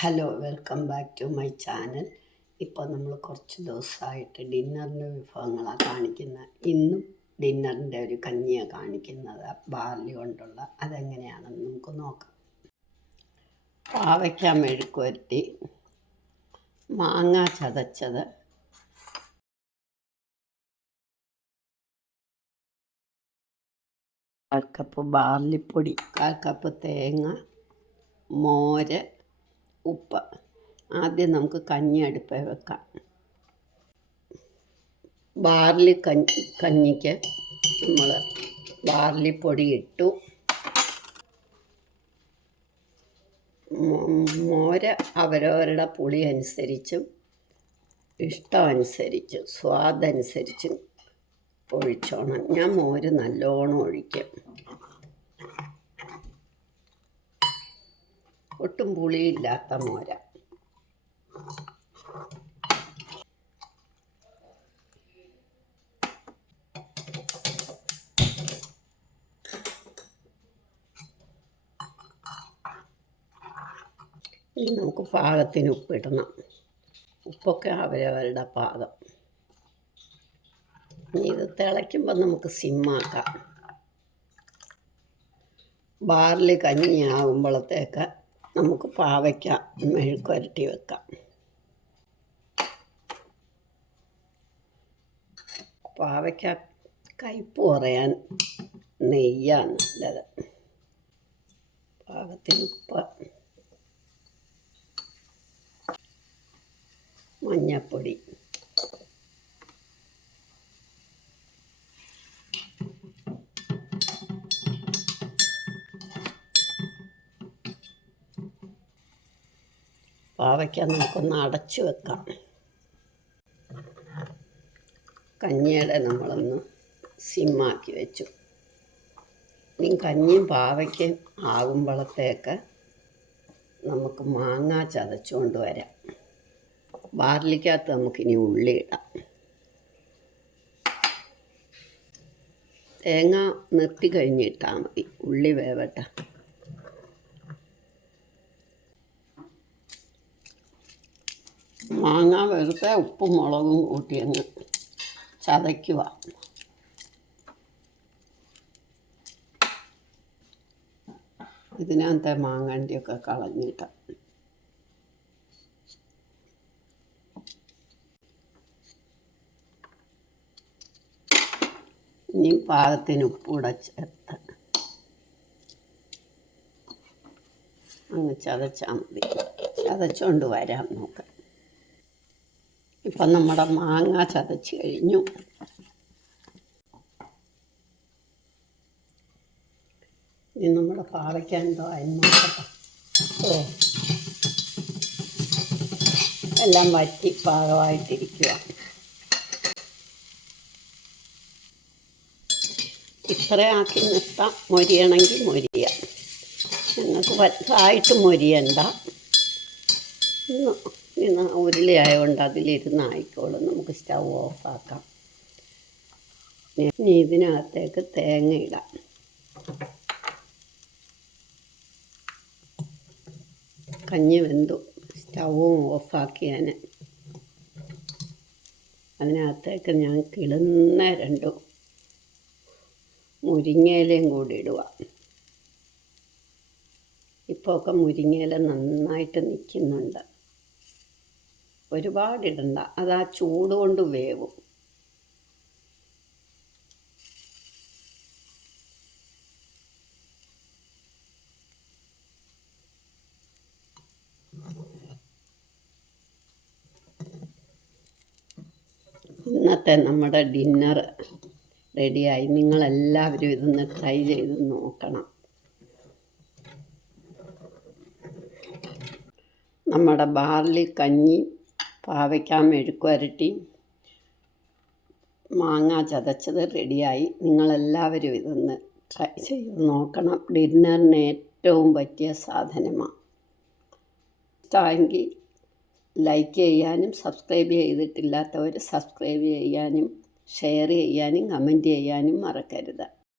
Hello, welcome back to my channel. ഇപ്പോൾ നമ്മൾ കുറച്ച് ദിവസമായിട്ട് ഡിന്നറിൻ്റെ വിഭവങ്ങളാണ് കാണിക്കുന്നത്. ഇന്നും ഡിന്നറിൻ്റെ ഒരു കഞ്ഞിയാണ് കാണിക്കുന്നത്, ബാർലി കൊണ്ടുള്ള. അതെങ്ങനെയാണെന്ന് നമുക്ക് നോക്കാം. പാവയ്ക്ക മെഴുക്ക് വരട്ടി, മാങ്ങ ചതച്ചത്, കാൽ കപ്പ് ബാർലിപ്പൊടി, കാൽ കപ്പ് തേങ്ങ, മോര്, ഉപ്പ്. ആദ്യം നമുക്ക് കഞ്ഞി അടുപ്പിൽ വെക്കാം. ബാർലി കഞ്ഞിക്ക് നമ്മൾ ബാർലിപ്പൊടി ഇട്ടു. മോര് അവരവരുടെ പുളി അനുസരിച്ചും ഇഷ്ടമനുസരിച്ചും സ്വാദനുസരിച്ചും ഒഴിച്ചോണം. ഞാൻ മോര് നല്ലോണം ഒഴിക്കും. ഒട്ടും പുളിയില്ലാത്ത മോര. ഇനി നമുക്ക് പാകത്തിന് ഉപ്പിടണം. ഉപ്പൊക്കെ അവരവരുടെ പാകം. ഇനി ഇത് തിളയ്ക്കുമ്പോൾ നമുക്ക് സിമ്മാക്കാം. ബാർലി കഞ്ഞിയാകുമ്പോഴത്തേക്ക് നമുക്ക് പാവയ്ക്ക മെഴുക്ക് വരട്ടി വെക്കാം. പാവയ്ക്ക കയ്പ്പ് കുറയാൻ നെയ്യാണ് നല്ലത്. പാകത്തിന് ഉപ്പ്, മഞ്ഞൾപ്പൊടി, പാവയ്ക്ക നമുക്കൊന്ന് അടച്ചു വെക്കാം. കഞ്ഞിയുടെ നമ്മളൊന്ന് സിമ്മാക്കി വെച്ചു. ഇനി കഞ്ഞിയും പാവയ്ക്കയും ആകുമ്പോഴത്തേക്ക് നമുക്ക് മാങ്ങ ചതച്ചുകൊണ്ട് വരാം. ബാർലിക്കകത്ത് നമുക്കിനി ഉള്ളി ഇടാം. തേങ്ങ നിർത്തി കഴിഞ്ഞിട്ടാൽ മതി, ഉള്ളി വേവട്ടെ. മാങ്ങ വെറുതെ ഉപ്പും മുളകും കൂട്ടിയങ്ങ് ചതയ്ക്കുക. ഇതിനകത്തെ മാങ്ങാണ്ടിയൊക്കെ കളഞ്ഞിട്ട് ഇനി പാകത്തിന് ഉപ്പൂടെ ചേർത്ത് അങ്ങ് ചതച്ചാൽ മതി. ചതച്ചുകൊണ്ട് വരാം നോക്കാം. ഇപ്പം നമ്മുടെ മാങ്ങ ചതച്ച് കഴിഞ്ഞു. ഇനി നമ്മുടെ പാവയ്ക്ക എന്തോ അതിന് നോക്കട്ടെ. എല്ലാം വറ്റി പാകമായിട്ടിരിക്കുക. ഇത്രയാക്കി നിർത്താം. മൊരിയണമെങ്കിൽ മൊരിയാം. ഞങ്ങൾക്ക് വലുതായിട്ട് മൊരിയണ്ട. ഇന്ന് ഉരുളി ആയതുകൊണ്ട് അതിലിരുന്ന് ആയിക്കോളും. നമുക്ക് സ്റ്റൗ ഓഫാക്കാം. ഇനി ഇതിനകത്തേക്ക് തേങ്ങ ഇടാം. കഞ്ഞി വെന്തു. സ്റ്റൗവും ഓഫാക്കി ഞാൻ അതിനകത്തേക്ക് ഞാൻ കിളുന്ന 2 മുരിങ്ങയിലയും കൂടി ഇടുക. ഇപ്പോൾ ഒക്കെ മുരിങ്ങയില നന്നായിട്ട് നിൽക്കുന്നുണ്ട്. ഒരുപാടിടണ്ട, അത് ആ ചൂട് കൊണ്ട് വേവും. ഇന്നത്തെ നമ്മുടെ ഡിന്നർ റെഡിയായി. നിങ്ങളെല്ലാവരും ഇതൊന്ന് ട്രൈ ചെയ്ത് നോക്കണം. നമ്മുടെ ബാർലി കഞ്ഞി, പാവയ്ക്ക മെഴുക്ക് വരട്ടി, മാങ്ങ ചതച്ചത് റെഡിയായി. നിങ്ങളെല്ലാവരും ഇതൊന്ന് ട്രൈ ചെയ്ത് നോക്കണം. ഡിന്നറിന് ഏറ്റവും പറ്റിയ സാധനമാണ്. ഇഷ്ടമെങ്കിൽ ലൈക്ക് ചെയ്യാനും സബ്സ്ക്രൈബ് ചെയ്തിട്ടില്ലാത്തവർ സബ്സ്ക്രൈബ് ചെയ്യാനും ഷെയർ ചെയ്യാനും കമൻറ്റ് ചെയ്യാനും മറക്കരുത്.